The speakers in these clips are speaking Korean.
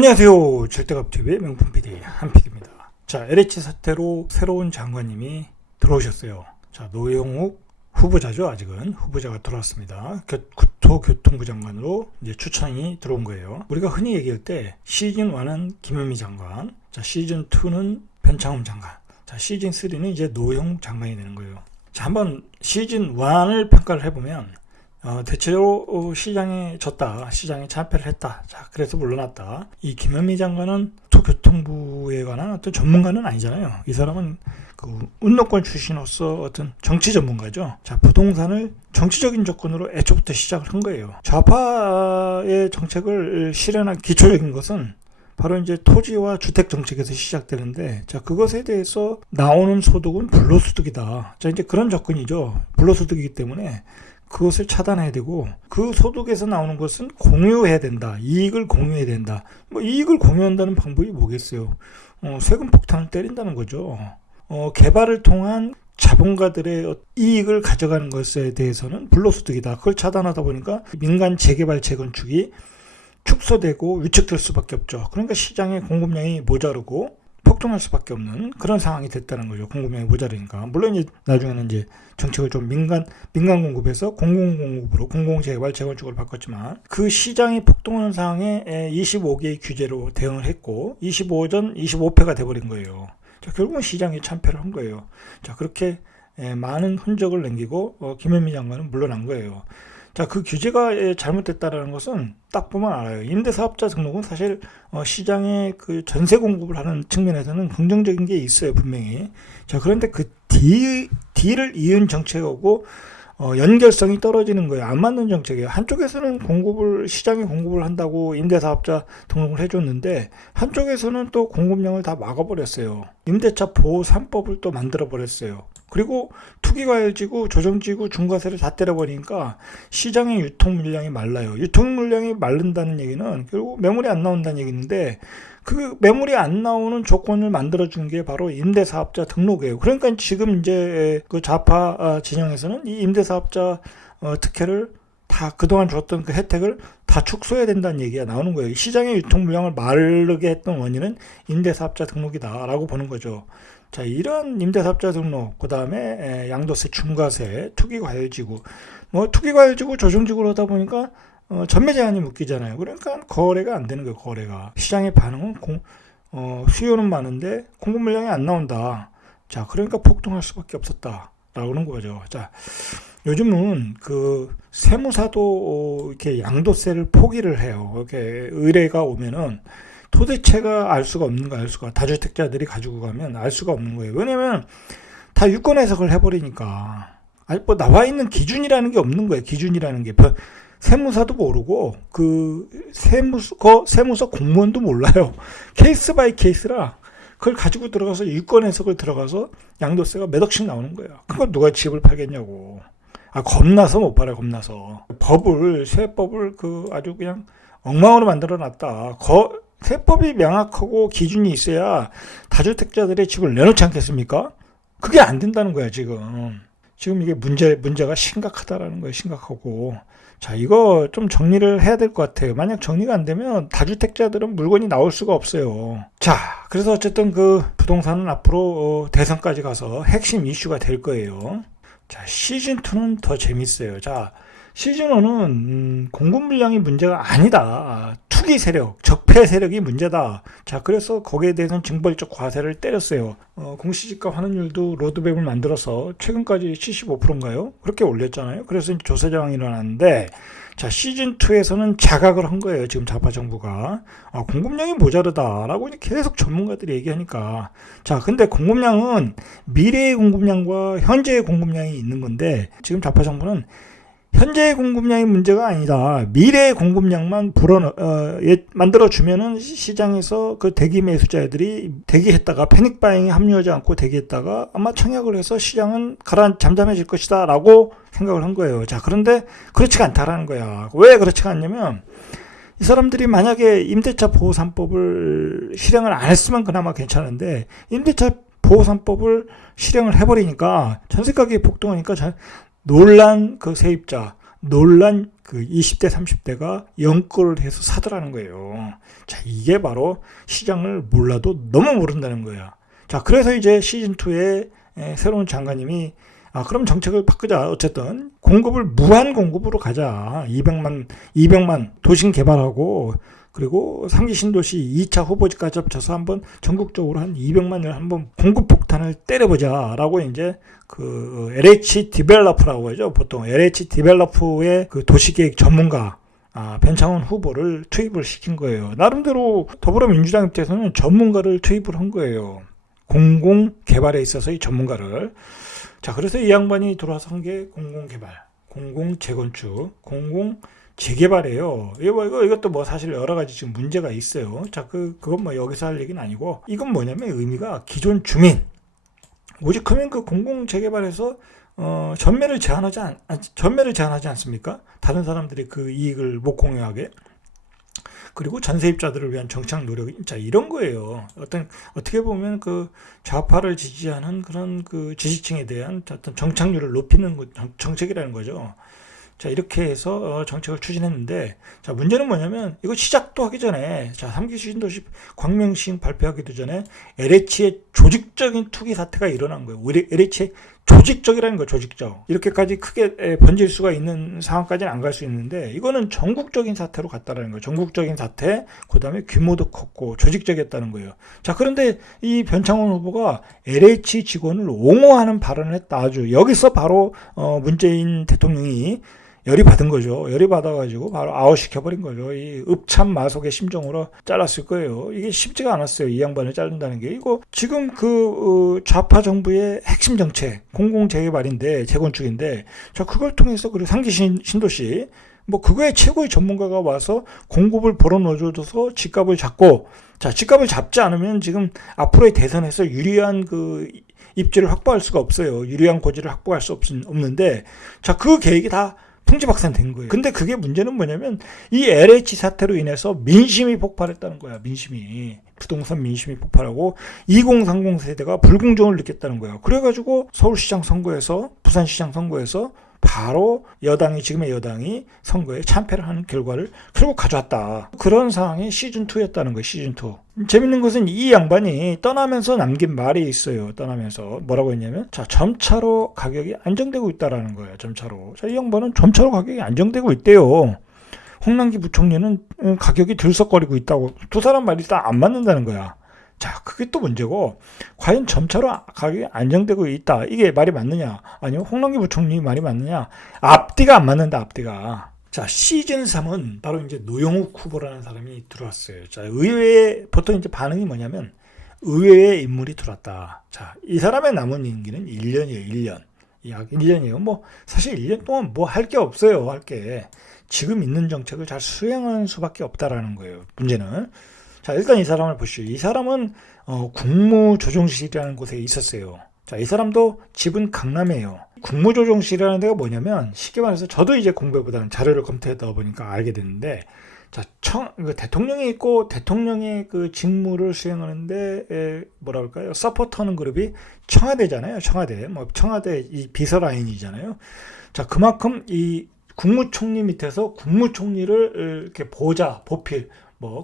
안녕하세요. 절대값TV의 명품 PD 한PD입니다. 자, LH 사태로 새로운 장관님이 들어오셨어요. 자, 노영욱 후보자죠. 아직은 후보자가 들어왔습니다. 국토교통부 장관으로 이제 추천이 들어온 거예요. 우리가 흔히 얘기할 때 시즌 1은 김현미 장관, 자, 시즌 2는 변창흠 장관, 자, 시즌 3는 이제 노영욱 장관이 되는 거예요. 자, 한번 시즌 1을 평가를 해보면 대체로 시장에 졌다, 시장에 참패를 했다, 자, 그래서 물러났다. 이 김현미 장관은 교통부에 관한 어떤 전문가는 아니잖아요. 이 사람은 그 운동권 출신으로서 어떤 정치 전문가죠. 자, 부동산을 정치적인 조건으로 애초부터 시작을 한 거예요. 좌파의 정책을 실현한 기초적인 것은 바로 이제 토지와 주택 정책에서 시작되는데, 자, 그것에 대해서 나오는 소득은 불로소득이다. 자, 이제 그런 접근이죠. 불로소득이기 때문에 그것을 차단해야 되고, 그 소득에서 나오는 것은 공유해야 된다. 이익을 공유해야 된다. 뭐 이익을 공유한다는 방법이 뭐겠어요? 세금 폭탄을 때린다는 거죠. 개발을 통한 자본가들의 이익을 가져가는 것에 대해서는 불로소득이다. 그걸 차단하다 보니까 민간 재개발 재건축이 축소되고 위축될 수밖에 없죠. 그러니까 시장의 공급량이 모자르고 폭등할 수밖에 없는 그런 상황이 됐다는 거죠. 공급량이 모자르니까. 물론 이제 나중에는 이제 정책을 좀 민간 공급에서 공공 공급으로 공공 재개발 재건축으로 바꿨지만, 그 시장이 폭등하는 상황에 25개의 규제로 대응을 했고 25전 25패가 돼버린 거예요. 자, 결국은 시장이 참패를 한 거예요. 자, 그렇게 많은 흔적을 남기고 김현미 장관은 물러난 거예요. 자, 그 규제가 잘못됐다는 것은 딱 보면 알아요. 임대사업자 등록은 사실 시장에 그 전세 공급을 하는 측면에서는 긍정적인 게 있어요, 분명히. 자, 그런데 그 D를 이은 정책하고 연결성이 떨어지는 거예요. 안 맞는 정책이에요. 한쪽에서는 시장에 공급을 한다고 임대사업자 등록을 해줬는데, 한쪽에서는 또 공급량을 다 막아버렸어요. 임대차 보호 3법을 또 만들어버렸어요. 그리고 투기과열지구, 조정지구, 중과세를 다 때려버리니까 시장의 유통 물량이 말라요. 유통 물량이 마른다는 얘기는 결국 매물이 안 나온다는 얘기인데, 그 매물이 안 나오는 조건을 만들어준 게 바로 임대사업자 등록이에요. 그러니까 지금 이제 그 좌파 진영에서는 이 임대사업자 특혜를 다 그동안 줬던 그 혜택을 다 축소해야 된다는 얘기가 나오는 거예요. 시장의 유통 물량을 마르게 했던 원인은 임대사업자 등록이다라고 보는 거죠. 자, 이런 임대사업자 등록, 그 다음에 양도세, 중과세, 투기과열지구, 투기과열지구, 조정지구로 하다 보니까 전매 제한이 묶이잖아요. 그러니까 거래가 안 되는 거예요. 거래가. 시장의 반응은 수요는 많은데 공급 물량이 안 나온다. 자, 그러니까 폭등할 수밖에 없었다라고 하는 거죠. 자, 요즘은 그 세무사도 이렇게 양도세를 포기를 해요. 이렇게 의뢰가 오면은 도대체가 알 수가 없는 거예요. 다주택자들이 가지고 가면 알 수가 없는 거예요. 왜냐면 다 유권 해석을 해버리니까. 아니, 뭐 나와 있는 기준이라는 게 없는 거예요. 기준이라는 게. 세무사도 모르고 그 세무서 공무원도 몰라요. 케이스 바이 케이스라 그걸 가지고 들어가서 유권 해석을 들어가서 양도세가 몇 억씩 나오는 거예요. 그걸 누가 집을 팔겠냐고. 겁나서 못 팔아요. 겁나서. 세법을 아주 그냥 엉망으로 만들어 놨다. 세법이 명확하고 기준이 있어야 다주택자들의 집을 내놓지 않겠습니까? 그게 안 된다는 거야, 지금. 지금 이게 문제가 심각하다라는 거예요, 심각하고. 자, 이거 좀 정리를 해야 될 것 같아요. 만약 정리가 안 되면 다주택자들은 물건이 나올 수가 없어요. 자, 그래서 어쨌든 그 부동산은 앞으로 대선까지 가서 핵심 이슈가 될 거예요. 자, 시즌2는 더 재밌어요. 자, 시즌1은 공급 물량이 문제가 아니다. 투기 세력, 적폐 세력이 문제다. 자, 그래서 거기에 대해서는 징벌적 과세를 때렸어요. 공시지가 환원율도 로드맵을 만들어서 최근까지 75%인가요? 그렇게 올렸잖아요. 그래서 이제 조세 저항이 일어났는데, 자, 시즌2에서는 자각을 한 거예요. 지금 좌파 정부가. 공급량이 모자르다라고 계속 전문가들이 얘기하니까. 자, 근데 공급량은 미래의 공급량과 현재의 공급량이 있는 건데, 지금 좌파 정부는 현재의 공급량이 문제가 아니다. 미래의 공급량만 만들어주면은 시장에서 그 대기 매수자들이 대기했다가 패닉 바잉에 합류하지 않고 대기했다가 아마 청약을 해서 시장은 잠잠해질 것이다 라고 생각을 한 거예요. 자, 그런데 그렇지가 않다라는 거야. 왜 그렇지가 않냐면, 이 사람들이 만약에 임대차 보호 3법을 실행을 안 했으면 그나마 괜찮은데, 임대차 보호 3법을 실행을 해버리니까 전세 가격이 폭등하니까 놀란 그 세입자, 놀란 그 20대, 30대가 연끌을 해서 사더라는 거예요. 자, 이게 바로 시장을 몰라도 너무 모른다는 거야. 자, 그래서 이제 시즌2에 새로운 장관님이 그럼 정책을 바꾸자. 어쨌든 공급을 무한 공급으로 가자. 200만 도심 개발하고 그리고 3기 신도시 2차 후보지까지 합쳐서 한번 전국적으로 한 200만을 한번 공급 폭탄을 때려보자라고 이제 그 LH 디벨로퍼라고 하죠. 보통 LH 디벨로퍼의 그 도시계획 전문가 변창훈 후보를 투입을 시킨 거예요. 나름대로 더불어민주당 입장에서는 전문가를 투입을 한 거예요. 공공 개발에 있어서의 전문가를. 자, 그래서 이 양반이 들어와서 한 게 공공개발, 공공재건축, 공공재개발이에요. 이것도 뭐 사실 여러 가지 지금 문제가 있어요. 자, 그건 뭐 여기서 할 얘기는 아니고, 이건 뭐냐면 의미가 기존 주민, 오직하면 그 공공재개발에서 전매를 제한하지 않습니까? 다른 사람들이 그 이익을 못 공유하게. 그리고 전세입자들을 위한 정착 노력이 진짜 이런 거예요. 어떻게 보면 그 좌파를 지지하는 그런 그 지지층에 대한 어떤 정착률을 높이는 정책이라는 거죠. 자, 이렇게 해서 정책을 추진했는데, 자, 문제는 뭐냐면 이거 시작도 하기 전에, 자, 3기 신도시 광명시행 발표하기도 전에 LH의 조직적인 투기 사태가 일어난 거예요. LH의 조직적이라는 거예요. 조직적. 이렇게까지 크게 번질 수가 있는 상황까지는 안 갈 수 있는데, 이거는 전국적인 사태로 갔다라는 거예요. 전국적인 사태, 그 다음에 규모도 컸고 조직적이었다는 거예요. 자, 그런데 이 변창훈 후보가 LH 직원을 옹호하는 발언을 했다. 아주 여기서 바로 문재인 대통령이 열이 받은 거죠. 열이 받아가지고 바로 아웃시켜버린 거죠. 이 읍참마속의 심정으로 잘랐을 거예요. 이게 쉽지가 않았어요. 이 양반을 자른다는 게. 이거 지금 그 좌파 정부의 핵심 정책, 공공재개발인데, 재건축인데, 자, 그걸 통해서 그리고 3기 신도시, 뭐 그거에 최고의 전문가가 와서 공급을 벌어넣어줘서 집값을 잡고, 자, 집값을 잡지 않으면 지금 앞으로의 대선에서 유리한 그 입지를 확보할 수가 없어요. 유리한 고지를 확보할 수 없는데, 자, 그 계획이 다 풍지박산된 거예요. 근데 그게 문제는 뭐냐면 이 LH 사태로 인해서 민심이 폭발했다는 거야. 부동산 민심이 폭발하고 2030 세대가 불공정을 느꼈다는 거예요. 그래가지고 서울시장 선거에서, 부산시장 선거에서 바로 지금의 여당이 선거에 참패를 하는 결과를 결국 가져왔다. 그런 상황이 시즌2였다는 거예요. 시즌2. 재밌는 것은 이 양반이 떠나면서 남긴 말이 있어요. 떠나면서 뭐라고 했냐면, 자, 점차로 가격이 안정되고 있다라는 거예요. 점차로. 자, 이 양반은 점차로 가격이 안정되고 있대요. 홍남기 부총리는 가격이 들썩거리고 있다고. 두 사람 말이 다 안 맞는다는 거야. 자, 그게 또 문제고, 과연 점차로 가격이 안정되고 있다. 이게 말이 맞느냐? 아니면 홍남기 부총리 말이 맞느냐? 앞뒤가 안 맞는다, 앞뒤가. 자, 시즌3은 바로 이제 노영욱 후보라는 사람이 들어왔어요. 자, 의회에, 보통 이제 반응이 뭐냐면, 의회에 인물이 들어왔다. 자, 이 사람의 남은 임기는 1년이에요, 1년. 약 1년이에요. 뭐, 사실 1년 동안 뭐 할 게 없어요, 할 게. 지금 있는 정책을 잘 수행하는 수밖에 없다라는 거예요, 문제는. 자, 일단 이 사람을 보시죠. 이 사람은 국무조정실이라는 곳에 있었어요. 자, 이 사람도 집은 강남이에요. 국무조정실이라는 데가 뭐냐면, 쉽게 말해서 저도 이제 공부보다는 자료를 검토했다 보니까 알게 됐는데, 자, 대통령이 있고 대통령의 그 직무를 수행하는데 뭐라 그럴까요? 서포트하는 그룹이 청와대잖아요. 청와대 이 비서 라인이잖아요. 자, 그만큼 이 국무총리 밑에서 국무총리를 이렇게 보필,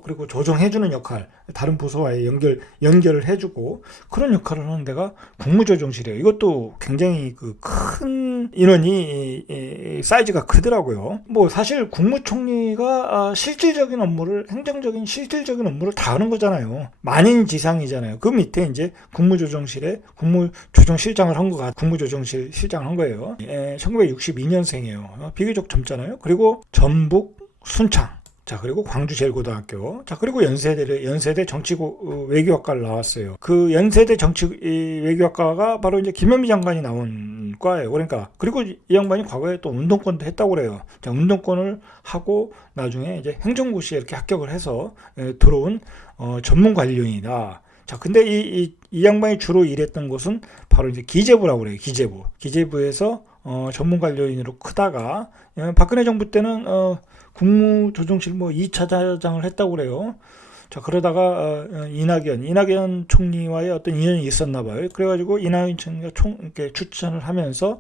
그리고 조정해주는 역할, 다른 부서와의 연결을 해주고, 그런 역할을 하는 데가 국무조정실이에요. 이것도 굉장히 그 큰 인원이, 사이즈가 크더라고요. 사실 국무총리가 행정적인 실질적인 업무를 다 하는 거잖아요. 만인지상이잖아요. 그 밑에 이제 국무조정실에 국무조정실장을 국무조정실 실장을 한 거예요. 1962년생이에요. 비교적 젊잖아요. 그리고 전북 순창. 자, 그리고 광주제일고등학교. 자, 그리고 연세대 외교학과를 나왔어요. 그 연세대 외교학과가 바로 이제 김현미 장관이 나온 과예요. 그리고 이 양반이 과거에 또 운동권도 했다고 그래요. 자, 운동권을 하고 나중에 이제 행정고시에 이렇게 합격을 해서 들어온 전문관료인이다. 자, 근데 이 양반이 주로 일했던 곳은 바로 이제 기재부라고 그래요. 기재부에서 전문관료인으로 크다가 박근혜 정부 때는 국무조정실 2차장을 했다고 그래요. 자, 그러다가 이낙연 총리와의 어떤 인연이 있었나 봐요. 그래가지고 이낙연 총리가 이렇게 추천을 하면서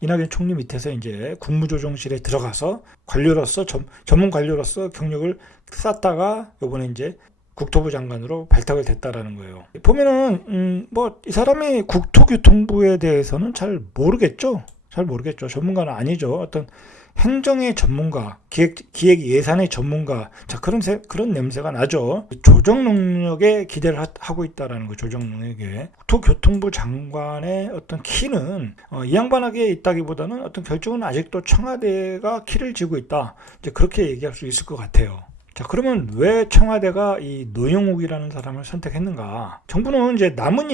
이낙연 총리 밑에서 이제 국무조정실에 들어가서 관료로서 전문 관료로서 경력을 쌓다가 이번에 이제 국토부 장관으로 발탁을 됐다라는 거예요. 보면은 뭐 이 사람이 국토교통부에 대해서는 잘 모르겠죠. 전문가는 아니죠. 어떤 행정의 전문가, 기획 예산의 전문가, 자 그런 냄새가 나죠. 조정 능력에 기대를 하고 있다라는 거, 조정 능력에. 국토교통부 장관의 어떤 키는 이 양반에게 있다기보다는 어떤 결정은 아직도 청와대가 키를 쥐고 있다. 이제 그렇게 얘기할 수 있을 것 같아요. 자, 그러면 왜 청와대가 이 노영욱이라는 사람을 선택했는가? 정부는 이제 남은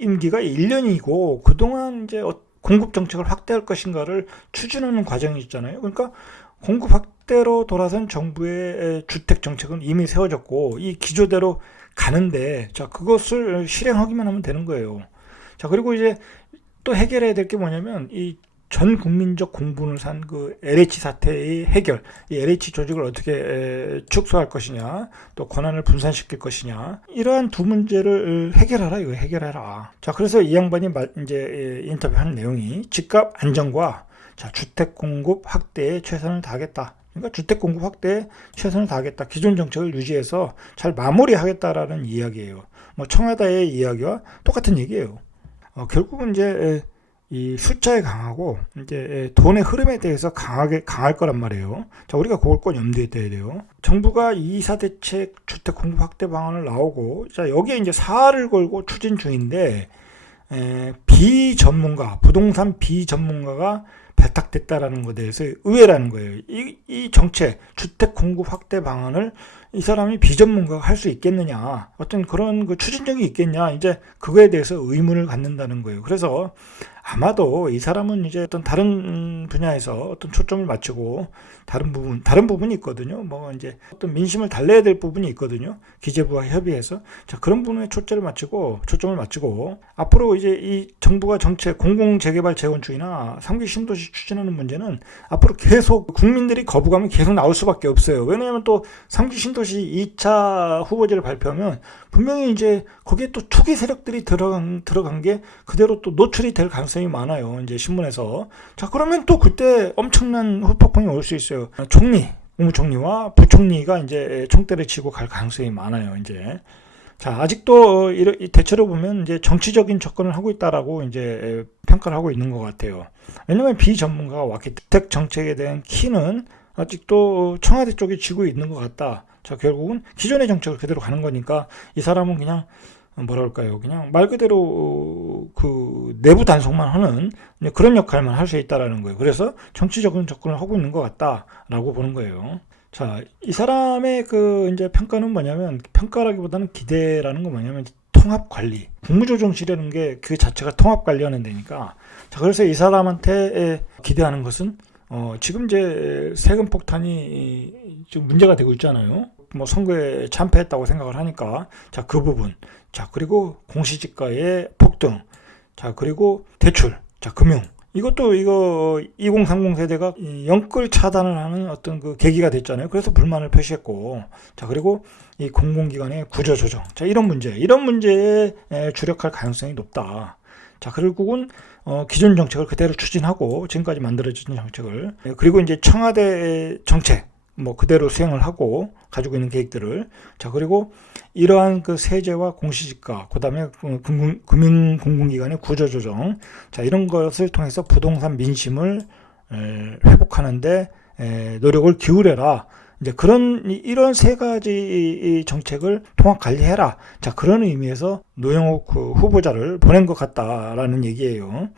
임기가 1년이고 그동안 이제 공급 정책을 확대할 것인가를 추진하는 과정이 있잖아요. 그러니까 공급 확대로 돌아선 정부의 주택 정책은 이미 세워졌고 이 기조대로 가는데, 자, 그것을 실행하기만 하면 되는 거예요. 자, 그리고 이제 또 해결해야 될 게 뭐냐면 이 전 국민적 공분을 산 그 LH 사태의 해결, 이 LH 조직을 어떻게 축소할 것이냐, 또 권한을 분산시킬 것이냐, 이러한 두 문제를 해결하라, 이거 해결해라. 자, 그래서 이 양반이 이제 인터뷰하는 내용이 집값 안정과 자, 주택 공급 확대에 최선을 다하겠다. 그러니까 주택 공급 확대에 최선을 다하겠다. 기존 정책을 유지해서 잘 마무리하겠다라는 이야기예요. 뭐 청와대의 이야기와 똑같은 얘기예요. 결국은 이제 이 숫자에 강하고 이제 돈의 흐름에 대해서 강할 거란 말이에요. 자, 우리가 그걸 꼭 염두에 둬야 돼요. 정부가 2사 대책 주택 공급 확대 방안을 나오고, 자, 여기에 이제 사활을 걸고 추진 중인데, 비전문가, 부동산 비전문가가 발탁됐다라는 것에 대해서 의외라는 거예요. 이 정책, 주택 공급 확대 방안을 이 사람이 비전문가가 할 수 있겠느냐, 어떤 그런 그 추진력이 있겠냐, 이제 그거에 대해서 의문을 갖는다는 거예요. 그래서 아마도 이 사람은 이제 어떤 다른 분야에서 어떤 초점을 맞추고 다른 부분이 있거든요. 뭐 이제 어떤 민심을 달래야 될 부분이 있거든요. 기재부와 협의해서. 자, 그런 부분에 초점을 맞추고 앞으로 이제 이 정부가 정책, 공공재개발 재건축이나 3기 신도시 추진하는 문제는 앞으로 계속 국민들이 거부감이 계속 나올 수밖에 없어요. 왜냐하면 또 3기 신도시 2차 후보지를 발표하면 분명히 이제 거기에 또 투기 세력들이 들어간 게 그대로 또 노출이 될 가능성이 많아요. 이제 신문에서. 자, 그러면 또 그때 엄청난 후폭풍이 올 수 있어요. 국무총리와 부총리가 이제 총대를 치고 갈 가능성이 많아요. 이제. 자, 아직도 대체로 보면 이제 정치적인 접근을 하고 있다라고 이제 평가를 하고 있는 것 같아요. 왜냐면 비전문가가 왔기 때문에 주택 정책에 대한 키는 아직도 청와대 쪽에 쥐고 있는 것 같다. 자, 결국은 기존의 정책을 그대로 가는 거니까 이 사람은 그냥 그냥 말 그대로 그 내부 단속만 하는 그런 역할만 할 수 있다라는 거예요. 그래서 정치적인 접근을 하고 있는 것 같다라고 보는 거예요. 자, 이 사람의 그 이제 평가는 뭐냐면, 평가라기보다는 기대라는 건 뭐냐면 통합 관리, 국무조정실이라는 게 그 자체가 통합 관리하는 데니까. 자, 그래서 이 사람한테 기대하는 것은 지금 이제 세금 폭탄이 좀 문제가 되고 있잖아요. 뭐 선거에 참패했다고 생각을 하니까. 자, 그 부분. 자, 그리고 공시지가의 폭등. 자, 그리고 대출. 자, 금융. 이것도 2030 세대가 영끌 차단을 하는 어떤 그 계기가 됐잖아요. 그래서 불만을 표시했고. 자, 그리고 이 공공기관의 구조조정. 자, 이런 문제에 주력할 가능성이 높다. 자, 결국은 기존 정책을 그대로 추진하고 지금까지 만들어진 정책을, 그리고 이제 청와대 정책 뭐 그대로 수행을 하고 가지고 있는 계획들을, 자, 그리고 이러한 그 세제와 공시지가, 그다음에 금융 공공기관의 구조조정, 자, 이런 것을 통해서 부동산 민심을 회복하는데 노력을 기울여라. 이제 이런 세 가지 정책을 통합 관리해라. 자, 그런 의미에서 노영욱 후보자를 보낸 것 같다라는 얘기예요.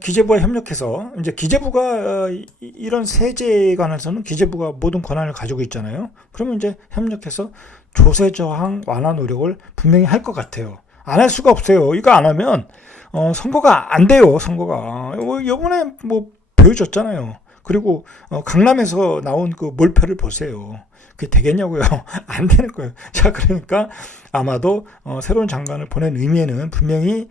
기재부와 협력해서, 이제 기재부가 이런 세제에 관해서는 기재부가 모든 권한을 가지고 있잖아요. 그러면 이제 협력해서 조세 저항 완화 노력을 분명히 할 것 같아요. 안 할 수가 없어요. 이거 안 하면 선거가 안 돼요. 선거가 이번에 뭐 보여줬잖아요. 그리고 강남에서 나온 그 몰표를 보세요. 그게 되겠냐고요? 안 되는 거예요. 자, 그러니까 아마도 새로운 장관을 보낸 의미에는 분명히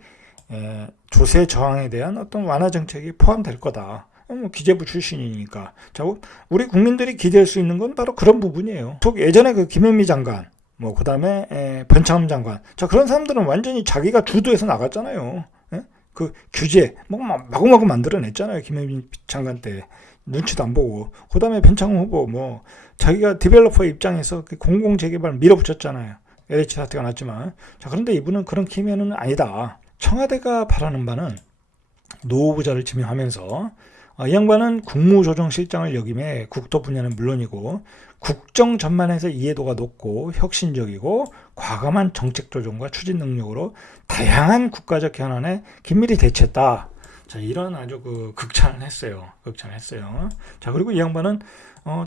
조세 저항에 대한 어떤 완화 정책이 포함될 거다. 기재부 출신이니까. 자, 우리 국민들이 기대할 수 있는 건 바로 그런 부분이에요. 예전에 그 김현미 장관, 그 다음에 변창흠 장관. 자, 그런 사람들은 완전히 자기가 주도해서 나갔잖아요. 그 규제 뭐 마구마구 만들어냈잖아요. 김현민 장관 때 눈치도 안 보고. 그다음에 변창흠 후보 뭐 자기가 디벨로퍼 입장에서 공공 재개발 밀어붙였잖아요. LH 사태가 났지만. 자, 그런데 이분은 그런 키면은 아니다. 청와대가 바라는 바는 노후부자를 지명하면서 이 양반은 국무조정실장을 역임해 국토 분야는 물론이고 국정 전반에서 이해도가 높고 혁신적이고 과감한 정책 조정과 추진 능력으로 다양한 국가적 현안에 긴밀히 대처했다. 자, 이런 아주 극찬을 했어요. 자, 그리고 이 양반은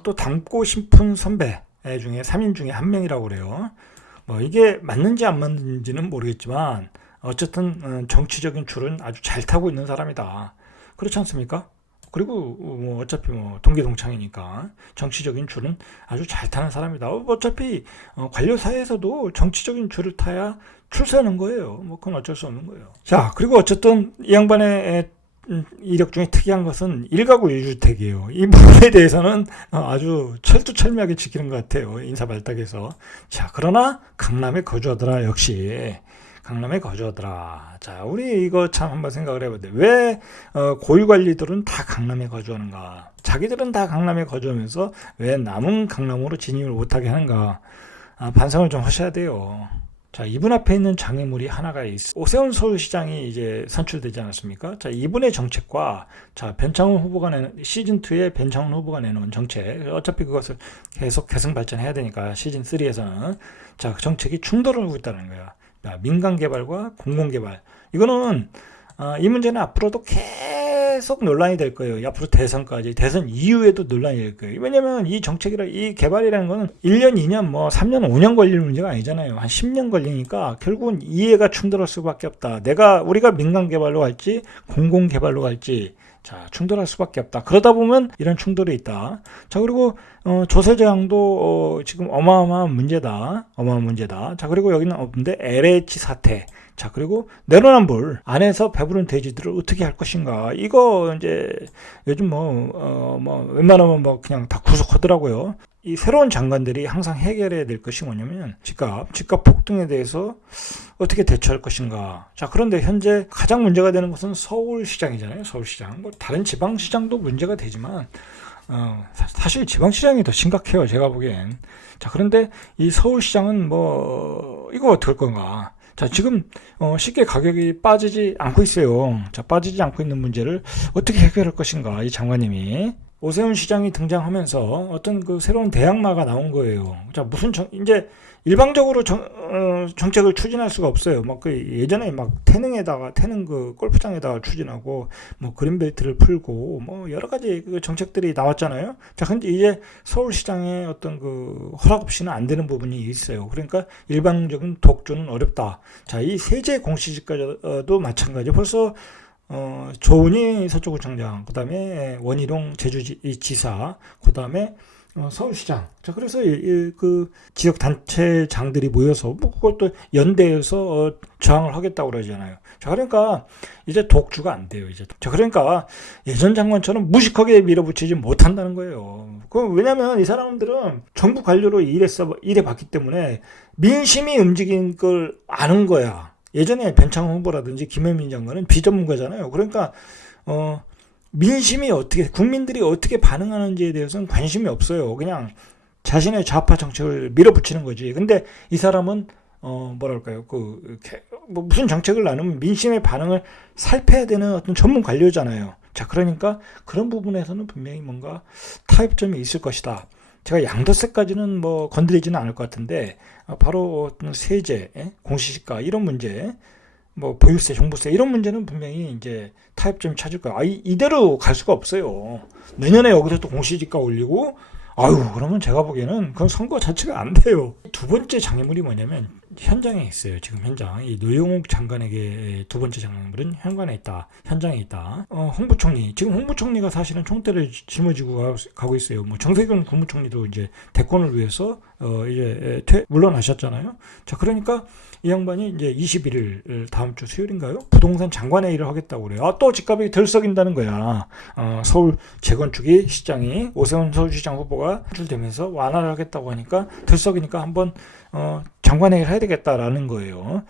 또 닮고 싶은 선배 중에 3인 중에 한 명이라고 그래요. 뭐 이게 맞는지 안 맞는지는 모르겠지만 어쨌든 정치적인 줄은 아주 잘 타고 있는 사람이다. 그렇지 않습니까? 그리고 뭐 어차피 뭐 동기동창이니까 정치적인 줄은 아주 잘 타는 사람이다. 어차피 관료사에서도 정치적인 줄을 타야 출세하는 거예요. 뭐 그건 어쩔 수 없는 거예요. 자, 그리고 어쨌든 이 양반의 이력 중에 특이한 것은 1가구 1주택이에요. 이 부분에 대해서는 아주 철두철미하게 지키는 것 같아요. 인사발탁에서. 자, 그러나 강남에 거주하더라. 역시 강남에 거주하더라. 자, 우리 이거 참 한번 생각을 해봐야 돼. 왜 고위관리들은 다 강남에 거주하는가? 자기들은 다 강남에 거주하면서 왜 남은 강남으로 진입을 못하게 하는가? 반성을 좀 하셔야 돼요. 자, 이분 앞에 있는 장애물이 하나가 있어. 오세훈 서울시장이 이제 선출되지 않았습니까? 자, 이분의 정책과 자, 변창흠 후보가 시즌 2에 변창흠 후보가 내놓은 정책, 어차피 그것을 계속 개성 발전해야 되니까 시즌 3에서는 자, 그 정책이 충돌을 하고 있다는 거야. 민간 개발과 공공 개발. 이거는 이 문제는 앞으로도 계속 논란이 될 거예요. 앞으로 대선까지, 대선 이후에도 논란이 될 거예요. 왜냐면 이 정책이라 이 개발이라는 거는 1년, 2년, 뭐 3년, 5년 걸릴 문제가 아니잖아요. 한 10년 걸리니까 결국은 이해가 충돌할 수밖에 없다. 우리가 민간 개발로 갈지 공공 개발로 갈지 자, 충돌할 수밖에 없다. 그러다 보면 이런 충돌이 있다. 자, 그리고 조세저항도 지금 어마어마한 문제다. 자, 그리고 여기는 없는데 LH 사태. 자, 그리고 내로남불 안에서 배부른 돼지들을 어떻게 할 것인가. 이거 이제 요즘 웬만하면 그냥 다 구속하더라고요. 이 새로운 장관들이 항상 해결해야 될 것이 뭐냐면 집값 폭등에 대해서 어떻게 대처할 것인가. 자, 그런데 현재 가장 문제가 되는 것은 서울시장이잖아요. 서울시장. 뭐 다른 지방시장도 문제가 되지만 사실 지방시장이 더 심각해요. 제가 보기엔. 자, 그런데 이 서울시장은 이거 어떻게 할 건가. 자, 지금 쉽게 가격이 빠지지 않고 있어요. 자, 빠지지 않고 있는 문제를 어떻게 해결할 것인가. 이 장관님이. 오세훈 시장이 등장하면서 어떤 새로운 대항마가 나온 거예요. 자, 이제 일방적으로 정책을 추진할 수가 없어요. 예전에 태능 골프장에다가 추진하고, 그린벨트를 풀고, 여러 가지 정책들이 나왔잖아요. 자, 근데 이제 서울시장의 어떤 허락 없이는 안 되는 부분이 있어요. 그러니까 일방적인 독주는 어렵다. 자, 이 세제 공시지가도 마찬가지. 벌써 조은희 서초구청장, 그 다음에 원희룡 제주지사, 그 다음에 서울시장. 자, 그래서 그 지역 단체장들이 모여서 그것도 연대해서 저항을 하겠다고 그러잖아요. 자, 그러니까 이제 독주가 안 돼요. 자, 그러니까 예전 장관처럼 무식하게 밀어붙이지 못한다는 거예요. 왜냐면 이 사람들은 정부 관료로 일해봤기 때문에 민심이 움직인 걸 아는 거야. 예전에 변창흠 후보라든지 김현민 장관은 비전문가잖아요. 그러니까 국민들이 어떻게 반응하는지에 대해서는 관심이 없어요. 그냥 자신의 좌파 정책을 밀어붙이는 거지. 근데 이 사람은 무슨 정책을 나누면 민심의 반응을 살펴야 되는 어떤 전문 관료잖아요. 자, 그러니까 그런 부분에서는 분명히 뭔가 타협점이 있을 것이다. 제가 양도세까지는 건드리지는 않을 것 같은데 바로 어떤 세제, 공시지가 이런 문제, 보유세, 종부세 이런 문제는 분명히 이제 타협점이 찾을 거예요. 이대로 갈 수가 없어요. 내년에 여기서 또 공시지가 올리고 그러면 제가 보기에는 그건 선거 자체가 안 돼요. 두 번째 장애물이 뭐냐면 현장에 있어요. 지금 이 노영욱 장관에게 두 번째 장애물은 현장에 있다. 지금 홍부총리가 사실은 총대를 짊어지고 가고 있어요. 정세균 국무총리도 이제 대권을 위해서 이제 물러나셨잖아요. 자, 그러니까 이 양반이 이제 21일 다음 주 수요일인가요? 부동산 장관회의를 하겠다고 그래요. 또 집값이 들썩인다는 거야. 서울 재건축이 시장이 오세훈 서울시장 후보가 선출되면서 완화를 하겠다고 하니까 들썩이니까 한번 장관회의를 해야 되겠다라는 거예요.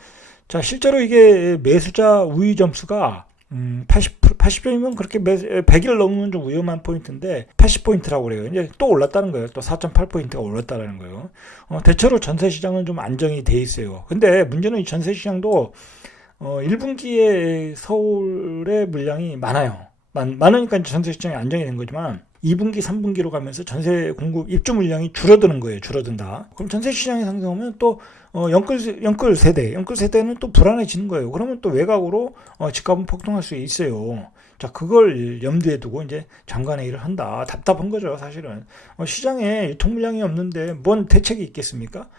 자, 실제로 이게 매수자 우위 점수가 80점이면 그렇게 100일 넘으면 좀 위험한 포인트인데 80포인트라고 그래요. 이제 또 올랐다는 거예요. 또 4.8포인트가 올랐다는 거예요. 대체로 전세 시장은 좀 안정이 돼 있어요. 근데 문제는 이 전세 시장도 1분기에 서울의 물량이 많아요. 많으니까 전세 시장이 안정이 된 거지만 2분기, 3분기로 가면서 전세 공급 입주 물량이 줄어드는 거예요. 줄어든다. 그럼 전세 시장이 상승하면 또 영끌 세대는 또 불안해지는 거예요. 그러면 또 외곽으로 집값은 폭등할 수 있어요. 자, 그걸 염두에 두고 이제 장관의 일을 한다. 답답한 거죠, 사실은. 시장에 유통 물량이 없는데 뭔 대책이 있겠습니까?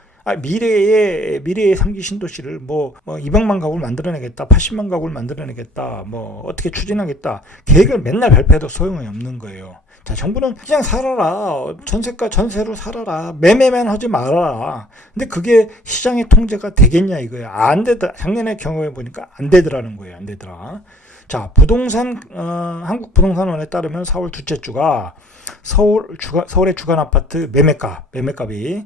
미래의 3기 신도시를 200만 가구를 만들어내겠다, 80만 가구를 만들어내겠다, 어떻게 추진하겠다. 계획을 맨날 발표해도 소용이 없는 거예요. 자, 정부는 그냥 살아라. 전세로 살아라. 매매만 하지 말아라. 근데 그게 시장의 통제가 되겠냐 이거예요. 안 되더라. 작년에 경험해 보니까 안 되더라는 거예요. 안 되더라. 자, 한국부동산원에 따르면 4월 둘째 주가 서울의 주간 아파트 매매값이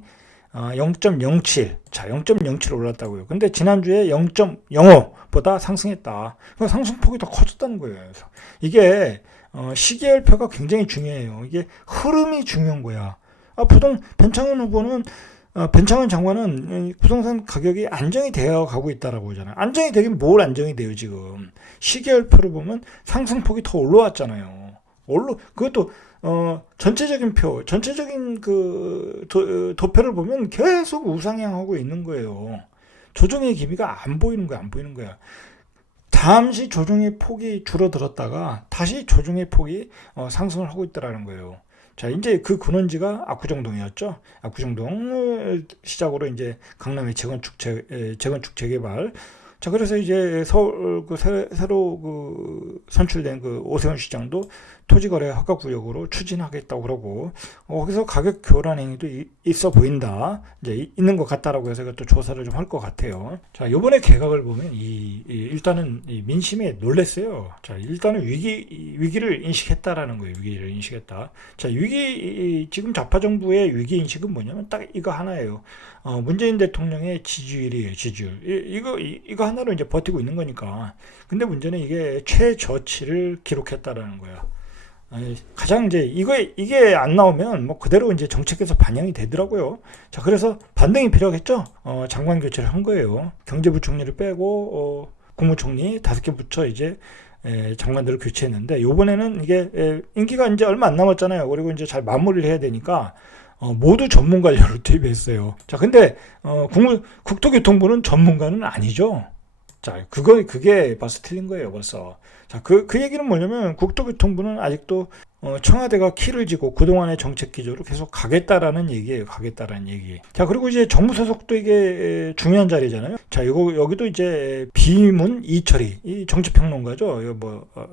0.07. 자, 0.07 올랐다고요. 근데 지난주에 0.05보다 상승했다. 그 상승폭이 더 커졌다는 거예요. 그래서 이게 시계열표가 굉장히 중요해요. 이게 흐름이 중요한 거야. 변창훈 장관은 부동산 가격이 안정이 되어 가고 있다라고 하잖아요. 안정이 되긴 뭘 안정이 돼요, 지금. 시계열표를 보면 상승폭이 더 올라왔잖아요. 그것도 전체적인 도표를 보면 계속 우상향하고 있는 거예요. 조정의 기미가 안 보이는 거야. 잠시 조정의 폭이 줄어들었다가 다시 조정의 폭이 상승을 하고 있다라는 거예요. 자, 이제 그 근원지가 압구정동이었죠. 압구정동을 시작으로 이제 강남의 재건축 재개발. 자, 그래서 이제 서울 새로 선출된 오세훈 시장도 토지거래 허가구역으로 추진하겠다고 그러고, 거기서 가격 교란 행위도 있어 보인다. 이제 있는 것 같다라고 해서 또 조사를 좀 할 것 같아요. 자, 이번에 개각을 보면 일단은 민심에 놀랬어요. 자, 일단은 위기를 인식했다라는 거예요. 위기를 인식했다. 자, 지금 좌파 정부의 위기 인식은 뭐냐면 딱 이거 하나예요. 문재인 대통령의 지지율이에요. 지지율. 이거 하나로 이제 버티고 있는 거니까. 근데 문제는 이게 최저치를 기록했다라는 거야. 가장 이제 이게 안 나오면 그대로 이제 정책에서 반영이 되더라고요. 자, 그래서 반등이 필요하겠죠. 장관 교체를 한 거예요. 경제부총리를 빼고 국무총리 5개 부처 이제 장관들을 교체했는데, 요번에는 이게 임기가 이제 얼마 안 남았잖아요. 그리고 이제 잘 마무리를 해야 되니까 모두 전문가를 투입했어요. 자, 근데 국토교통부는 전문가는 아니죠. 자, 그게 벌써 틀린 거예요, 벌써. 자, 그 얘기는 뭐냐면, 국토교통부는 아직도, 청와대가 키를 쥐고 그동안의 정책 기조로 계속 가겠다라는 얘기예요, 가겠다라는 얘기. 자, 그리고 이제 정부 소속도 이게 중요한 자리잖아요. 자, 여기도 이제 비문 이철이, 이 정치평론가죠.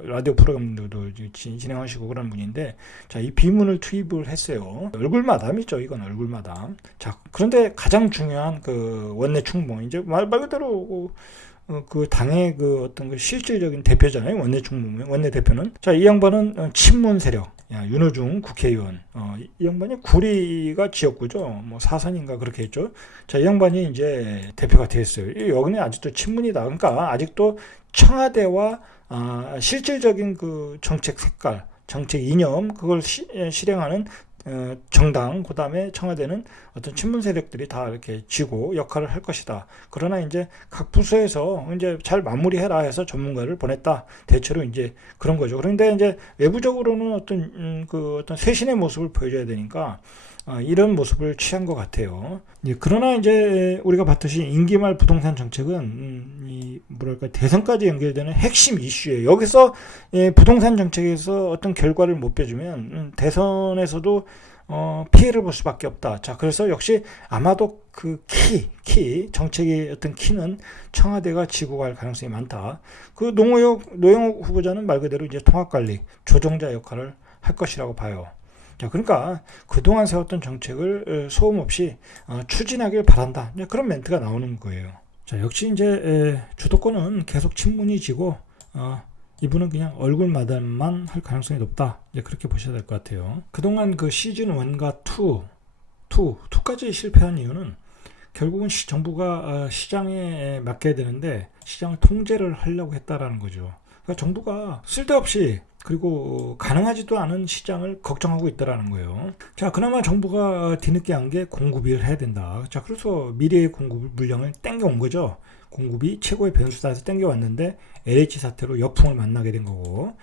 라디오 프로그램도 진행하시고 그런 분인데, 자, 이 비문을 투입을 했어요. 얼굴 마담이죠, 이건 얼굴 마담. 자, 그런데 가장 중요한 원내 충봉, 이제 말 그대로, 당의 어떤 실질적인 대표잖아요. 원내 대표는. 자, 이 양반은 친문 세력. 윤호중 국회의원. 이 양반이 구리가 지역구죠. 사선인가 그렇게 했죠. 자, 이 양반이 이제 대표가 됐어요. 여기는 아직도 친문이다. 그러니까 아직도 청와대와 실질적인 정책 색깔, 정책 이념, 그걸 실행하는 정당, 그 다음에 청와대는 어떤 친문 세력들이 다 이렇게 쥐고 역할을 할 것이다. 그러나 이제 각 부서에서 이제 잘 마무리해라 해서 전문가를 보냈다. 대체로 이제 그런 거죠. 그런데 이제 외부적으로는 어떤 쇄신의 모습을 보여줘야 되니까 이런 모습을 취한 것 같아요. 그러나 이제 우리가 봤듯이 임기 말 부동산 정책은 대선까지 연결되는 핵심 이슈예요. 여기서 부동산 정책에서 어떤 결과를 못 빼주면 대선에서도 피해를 볼 수밖에 없다. 자, 그래서 역시 아마도 정책의 어떤 키는 청와대가 지고 갈 가능성이 많다. 노영욱 후보자는 말 그대로 이제 통합관리, 조정자 역할을 할 것이라고 봐요. 자, 그러니까 그동안 세웠던 정책을 소음 없이 추진하길 바란다. 그런 멘트가 나오는 거예요. 자, 역시 이제 주도권은 계속 친문이 지고 이분은 그냥 얼굴 마담만 할 가능성이 높다. 이제 그렇게 보셔야 될 것 같아요. 그동안 시즌 1과 2까지 실패한 이유는 결국은 정부가 시장에 맡겨야 되는데 시장을 통제를 하려고 했다라는 거죠. 그러니까 정부가 쓸데없이 그리고 가능하지도 않은 시장을 걱정하고 있다라는 거예요. 자, 그나마 정부가 뒤늦게 한 게 공급을 해야 된다. 자, 그래서 미래의 공급 물량을 땡겨온 거죠. 공급이 최고의 변수다 해서 땡겨왔는데 LH 사태로 역풍을 만나게 된 거고.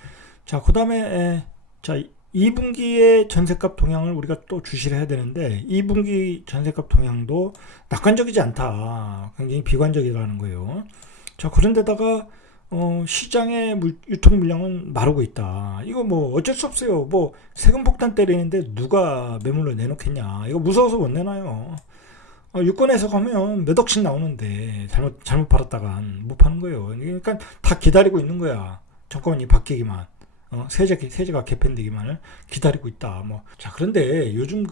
자, 그 다음에 자 2분기의 전셋값 동향을 우리가 또 주시를 해야 되는데 2분기 전셋값 동향도 낙관적이지 않다. 굉장히 비관적이라는 거예요. 자, 그런데다가 시장의 유통 물량은 마르고 있다. 이거 뭐 어쩔 수 없어요. 뭐 세금 폭탄 때리는데 누가 매물로 내놓겠냐. 이거 무서워서 못 내놔요. 유권에서 가면 몇 억씩 나오는데 잘못 팔았다간 못 파는 거예요. 그러니까 다 기다리고 있는 거야. 정권이 바뀌기만. 세제가 개편되기만을 기다리고 있다. 뭐. 자, 그런데 요즘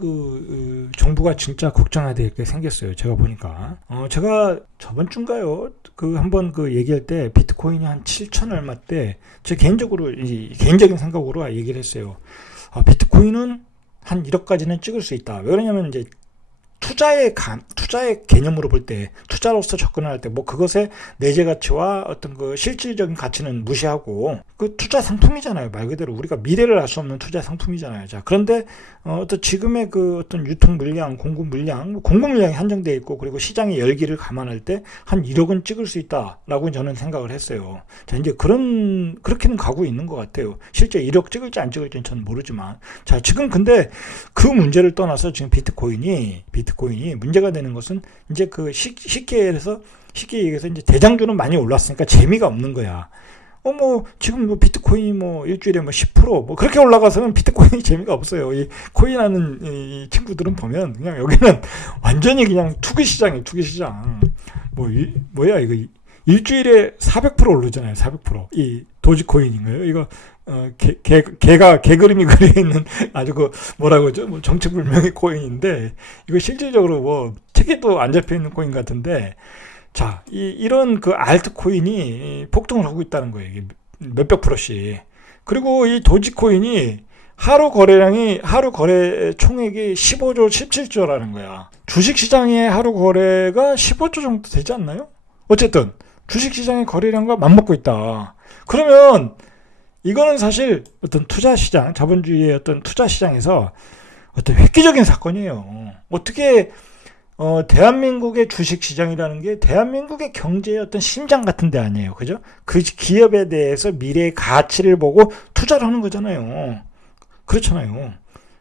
정부가 진짜 걱정해야 될 게 생겼어요. 제가 보니까. 제가 저번 주인가요? 한번 얘기할 때 비트코인이 한 7천 얼마 때, 제 개인적인 생각으로 얘기를 했어요. 비트코인은 한 1억까지는 찍을 수 있다. 왜 그러냐면 이제 투자의 개념으로 볼 때, 투자로서 접근할 때, 뭐 그것의 내재 가치와 어떤 실질적인 가치는 무시하고, 투자 상품이잖아요. 말 그대로 우리가 미래를 알 수 없는 투자 상품이잖아요. 자, 그런데 어떤 지금의 어떤 유통 물량, 공급 물량이 한정되어 있고, 그리고 시장의 열기를 감안할 때 한 1억은 찍을 수 있다라고 저는 생각을 했어요. 자, 이제 그렇게는 가고 있는 것 같아요. 실제 1억 찍을지 안 찍을지는 저는 모르지만, 자, 지금 근데 그 문제를 떠나서 지금 비트코인이 문제가 되는 것은 이제 쉽게 얘기해서 이제 대장주는 많이 올랐으니까 재미가 없는 거야. 지금 비트코인이 일주일에 10% 그렇게 올라가서는 비트코인이 재미가 없어요. 이 코인하는 이 친구들은 보면 그냥 여기는 완전히 그냥 투기 시장. 뭐야 이거 일주일에 400% 오르잖아요. 400%. 이 도지코인인가요? 이거 개그림이 그려있는 아주 뭐라고 하죠? 정체불명의 코인인데, 이거 실질적으로 책에도 안 잡혀있는 코인 같은데, 자, 이런 알트코인이 폭등을 하고 있다는 거예요. 이게 몇백 %씩. 그리고 이 도지코인이 하루 거래 총액이 15조, 17조라는 거야. 주식시장의 하루 거래가 15조 정도 되지 않나요? 어쨌든, 주식시장의 거래량과 맞먹고 있다. 그러면, 이거는 사실 어떤 투자시장, 자본주의의 어떤 투자시장에서 어떤 획기적인 사건이에요. 어떻게, 대한민국의 주식시장이라는 게 대한민국의 경제의 어떤 심장 같은 데 아니에요. 그죠? 그 기업에 대해서 미래의 가치를 보고 투자를 하는 거잖아요. 그렇잖아요.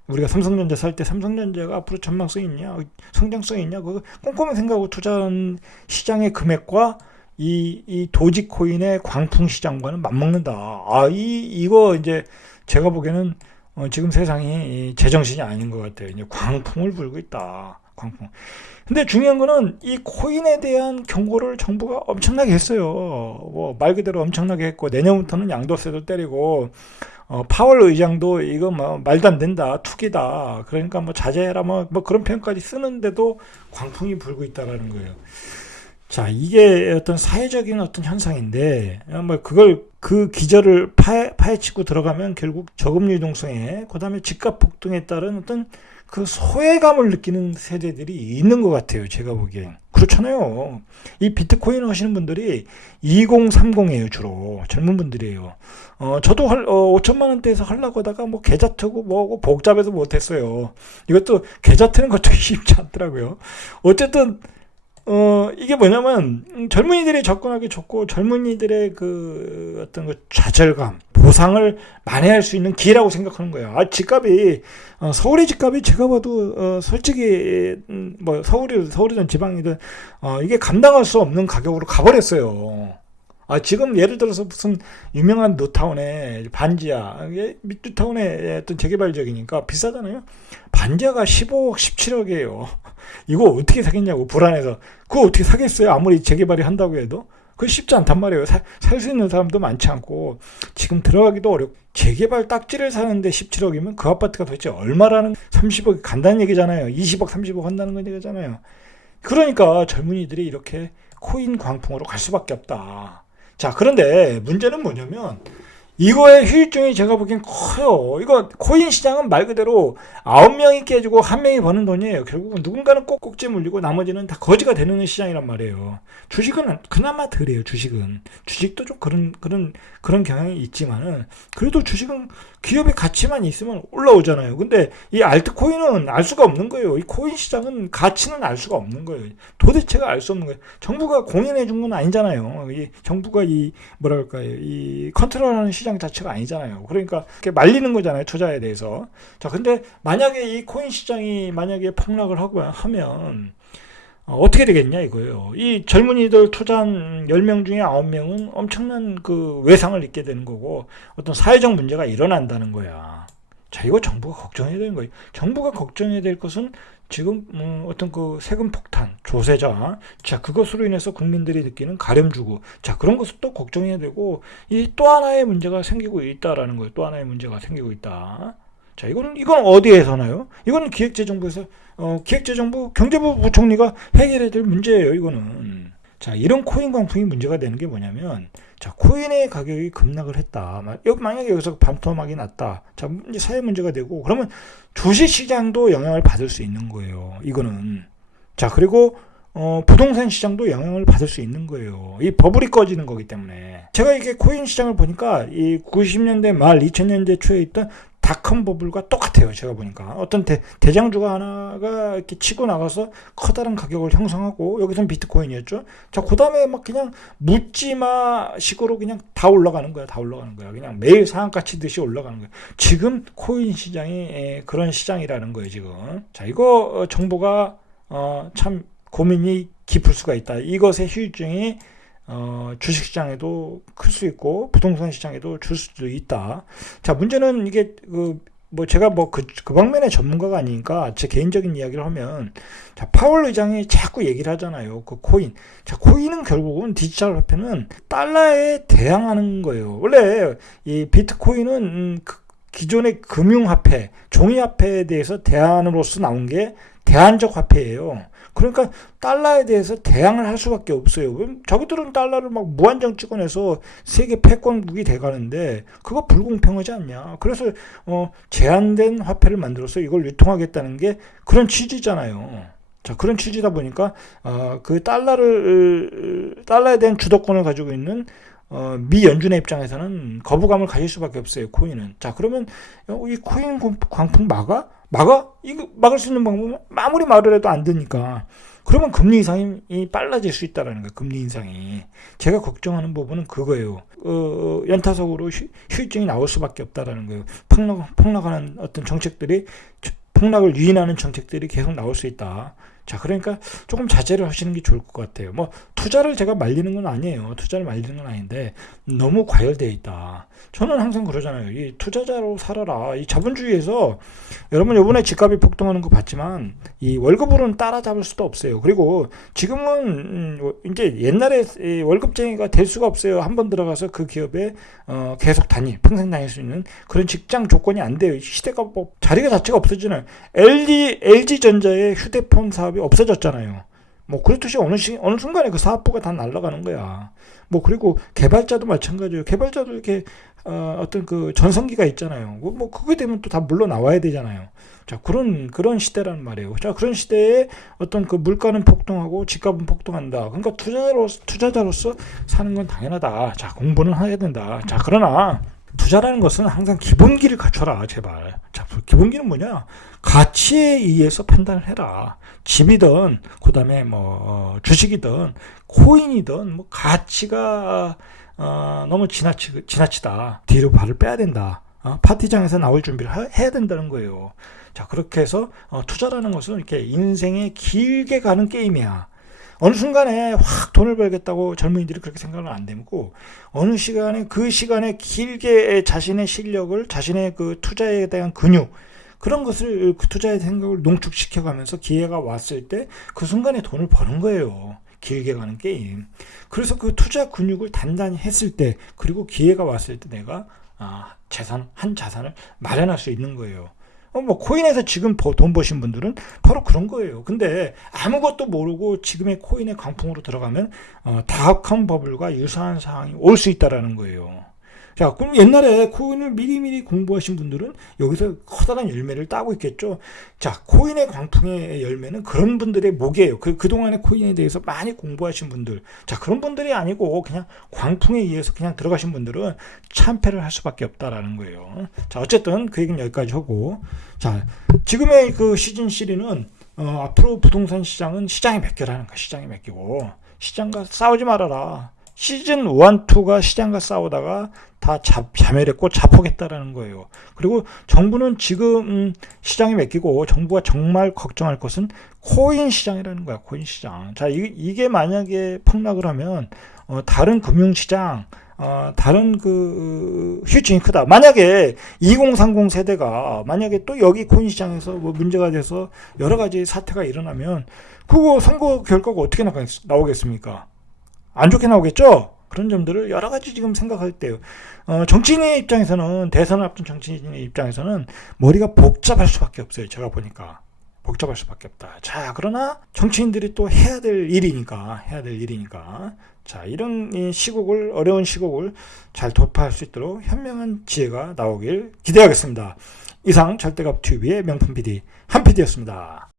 우리가 삼성전자 살 때 삼성전자가 앞으로 전망성이 있냐, 성장성이 있냐, 그거 꼼꼼히 생각하고 투자한 시장의 금액과 이 도지코인의 광풍 시장과는 맞먹는다. 이거 이제 제가 보기에는 지금 세상이 제정신이 아닌 것 같아요. 이제 광풍을 불고 있다. 광풍. 근데 중요한 거는 이 코인에 대한 경고를 정부가 엄청나게 했어요. 말 그대로 엄청나게 했고, 내년부터는 양도세도 때리고, 파월 의장도 이거 말도 안 된다, 투기다. 그러니까 자제해라, 그런 표현까지 쓰는데도 광풍이 불고 있다라는 거예요. 자, 이게 어떤 사회적인 어떤 현상인데, 그걸, 기저를 파헤치고 들어가면 결국 저금리 유동성에, 그 다음에 집값 폭등에 따른 어떤 소외감을 느끼는 세대들이 있는 것 같아요. 제가 보기엔. 그렇잖아요. 이 비트코인 하시는 분들이 2030이에요. 주로. 젊은 분들이에요. 저도 5천만 원대에서 하려고 하다가 계좌 트고 복잡해서 못했어요. 이것도 계좌 트는 것도 쉽지 않더라고요. 어쨌든, 이게 뭐냐면, 젊은이들이 접근하기 좋고, 젊은이들의 어떤 좌절감, 보상을 만회할 수 있는 기회라고 생각하는 거예요. 집값이, 서울의 집값이 제가 봐도, 솔직히, 서울이든 지방이든, 이게 감당할 수 없는 가격으로 가버렸어요. 지금 예를 들어서 무슨 유명한 뉴타운에 반지하, 뉴타운의 어떤 재개발 지역이니까 비싸잖아요. 반지하가 15억, 17억이에요. 이거 어떻게 사겠냐고, 불안해서. 그거 어떻게 사겠어요? 아무리 재개발이 한다고 해도. 그거 쉽지 않단 말이에요. 살 수 있는 사람도 많지 않고, 지금 들어가기도 어렵고, 재개발 딱지를 사는데 17억이면 그 아파트가 도대체 얼마라는, 30억이 간다는 얘기잖아요. 20억, 30억 한다는 건 얘기잖아요. 그러니까 젊은이들이 이렇게 코인 광풍으로 갈 수밖에 없다. 자, 그런데 문제는 뭐냐면, 이거의 휴유증이 제가 보기엔 커요. 이거 코인 시장은 말 그대로 9명이 깨지고 1명이 버는 돈이에요. 결국은 누군가는 꼭 꼭지 물리고 나머지는 다 거지가 되는 시장이란 말이에요. 주식은 그나마 덜해요. 주식도 좀 그런 경향이 있지만은 그래도 주식은 기업의 가치만 있으면 올라오잖아요. 근데 이 알트코인은 알 수가 없는 거예요. 이 코인 시장은 가치는 알 수가 없는 거예요. 도대체가 알 수 없는 거예요. 정부가 공인해 준 건 아니잖아요. 이 정부가 이 뭐랄까요, 이 컨트롤하는 시장 자체가 아니잖아요. 그러니까 이렇게 말리는 거잖아요. 투자에 대해서. 자, 근데 만약에 이 코인 시장이 만약에 폭락을 하면 어떻게 되겠냐 이거예요. 이 젊은이들 투자한 10명 중에 9명은 엄청난 그 외상을 입게 되는 거고 어떤 사회적 문제가 일어난다는 거야. 자, 이거 정부가 걱정해야 되는 거예요. 정부가 걱정해야 될 것은 지금 어떤 그 세금 폭탄, 조세자, 자, 그것으로 인해서 국민들이 느끼는 가렴주고, 자, 그런 것을 또 걱정해야 되고, 이 또 하나의 문제가 생기고 있다라는 거예요. 또 하나의 문제가 생기고 있다. 자, 이건 어디에서 나요? 이거는 기획재정부에서, 기획재정부 경제부 부총리가 해결해야 될 문제예요, 이거는. 자, 이런 코인 광풍이 문제가 되는 게 뭐냐면, 자, 코인의 가격이 급락을 했다. 만약에 여기서 반토막이 났다. 자, 이제 사회 문제가 되고, 그러면 주식 시장도 영향을 받을 수 있는 거예요. 이거는. 자, 그리고, 부동산 시장도 영향을 받을 수 있는 거예요. 이 버블이 꺼지는 거기 때문에. 제가 이게 코인 시장을 보니까 이 90년대 말 2000년대 초에 있던 닷컴 버블과 똑같아요. 제가 보니까 어떤 대장주가 하나가 이렇게 치고 나가서 커다란 가격을 형성하고 여기서는 비트코인이었죠. 자, 그 다음에 막 그냥 묻지마 식으로 그냥 다 올라가는 거야. 그냥 매일 상한가 치듯이 올라가는 거야. 지금 코인 시장이 그런 시장이라는 거예요. 지금. 자, 이거 정보가 참 고민이 깊을 수가 있다. 이것의 휴유증이 주식시장에도 클 수 있고 부동산 시장에도 줄 수도 있다. 자, 문제는 이게 제가 그 방면의 전문가가 아니니까 제 개인적인 이야기를 하면, 자, 파월 의장이 자꾸 얘기를 하잖아요. 그 코인. 자, 코인은 결국은 디지털 화폐는 달러에 대항하는 거예요. 원래 이 비트코인은 기존의 금융화폐, 종이화폐에 대해서 대안으로서 나온 게 대안적 화폐예요. 그러니까 달러에 대해서 대항을 할 수밖에 없어요. 자기들은 달러를 막 무한정 찍어내서 세계 패권국이 돼가는데 그거 불공평하지 않냐. 그래서 제한된 화폐를 만들어서 이걸 유통하겠다는 게 그런 취지잖아요. 자, 그런 취지다 보니까 그 달러에 대한 주도권을 가지고 있는 미 연준의 입장에서는 거부감을 가질 수밖에 없어요. 코인은. 자, 그러면 이 코인 광풍 막아? 이거 막을 수 있는 방법은 아무리 말을 해도 안 되니까. 그러면 금리 인상이 빨라질 수 있다라는 거예요. 금리 인상이. 제가 걱정하는 부분은 그거예요. 연타석으로 휴유증이 나올 수밖에 없다라는 거예요. 폭락하는 어떤 정책들이, 폭락을 유인하는 정책들이 계속 나올 수 있다. 자, 그러니까 조금 자제를 하시는 게 좋을 것 같아요. 투자를 제가 말리는 건 아니에요. 투자를 말리는 건 아닌데 너무 과열되어 있다. 저는 항상 그러잖아요. 이 투자자로 살아라. 이 자본주의에서 여러분 이번에 집값이 폭등하는 거 봤지만 이 월급으로는 따라잡을 수도 없어요. 그리고 지금은 이제 옛날에 월급쟁이가 될 수가 없어요. 한번 들어가서 그 기업에 계속 평생 다닐 수 있는 그런 직장 조건이 안 돼요. 시대가 자리가 자체가 없어지나요. LG전자의 휴대폰 사업이 없어졌잖아요. 그렇듯이 어느 순간에 그 사업부가 다 날아가는 거야. 그리고 개발자도 마찬가지예요. 개발자도 이렇게 어떤 그 전성기가 있잖아요. 그게 되면 또 다 물러나와야 되잖아요. 자, 그런 시대란 말이에요. 자, 그런 시대에 어떤 그 물가는 폭등하고 집값은 폭등한다. 그러니까 투자자로서 사는 건 당연하다. 자, 공부는 해야 된다. 자, 그러나 투자라는 것은 항상 기본기를 갖춰라, 제발. 자, 기본기는 뭐냐? 가치에 의해서 판단을 해라. 집이든, 그 다음에 주식이든, 코인이든, 가치가, 너무 지나치다. 뒤로 발을 빼야 된다. 파티장에서 나올 준비를 해야 된다는 거예요. 자, 그렇게 해서, 투자라는 것은 이렇게 인생에 길게 가는 게임이야. 어느 순간에 확 돈을 벌겠다고 젊은이들이 그렇게 생각을 안 되고, 어느 시간에 그 시간에 길게 자신의 실력을, 자신의 그 투자에 대한 근육, 그런 것을 그 투자의 생각을 농축시켜가면서 기회가 왔을 때 그 순간에 돈을 버는 거예요. 길게 가는 게임. 그래서 그 투자 근육을 단단히 했을 때, 그리고 기회가 왔을 때 내가 한 자산을 마련할 수 있는 거예요. 코인에서 지금 돈 버신 분들은 바로 그런 거예요. 근데 아무것도 모르고 지금의 코인의 광풍으로 들어가면 닷컴 버블과 유사한 상황이 올 수 있다라는 거예요. 자, 그럼 옛날에 코인을 미리미리 공부하신 분들은 여기서 커다란 열매를 따고 있겠죠. 자, 코인의 광풍의 열매는 그런 분들의 목이에요. 그동안의 코인에 대해서 많이 공부하신 분들. 자, 그런 분들이 아니고 그냥 광풍에 의해서 그냥 들어가신 분들은 참패를 할 수밖에 없다라는 거예요. 자, 어쨌든 그 얘기는 여기까지 하고. 자, 지금의 그 시즌 3는 앞으로 부동산 시장은 시장이 맡겨라는 거야. 시장이 맡기고. 시장과 싸우지 말아라. 시즌 1, 2가 시장과 싸우다가 다 자멸했고 자폭했다라는 거예요. 그리고 정부는 지금 시장이 맡기고 정부가 정말 걱정할 것은 코인 시장이라는 거야. 코인 시장. 자, 이게 만약에 폭락을 하면 다른 금융시장, 다른 그 휴증이 크다. 만약에 2030 세대가 만약에 또 여기 코인 시장에서 뭐 문제가 돼서 여러 가지 사태가 일어나면 그거 선거 결과가 어떻게 나오겠습니까? 안 좋게 나오겠죠? 그런 점들을 여러 가지 지금 생각할 때요. 정치인의 입장에서는, 대선을 앞둔 정치인의 입장에서는 머리가 복잡할 수밖에 없어요. 제가 보니까. 복잡할 수밖에 없다. 자, 그러나 정치인들이 또 해야 될 일이니까. 자, 이런 시국을, 어려운 시국을 잘 돌파할 수 있도록 현명한 지혜가 나오길 기대하겠습니다. 이상 절대값TV의 명품 PD, 한 PD였습니다.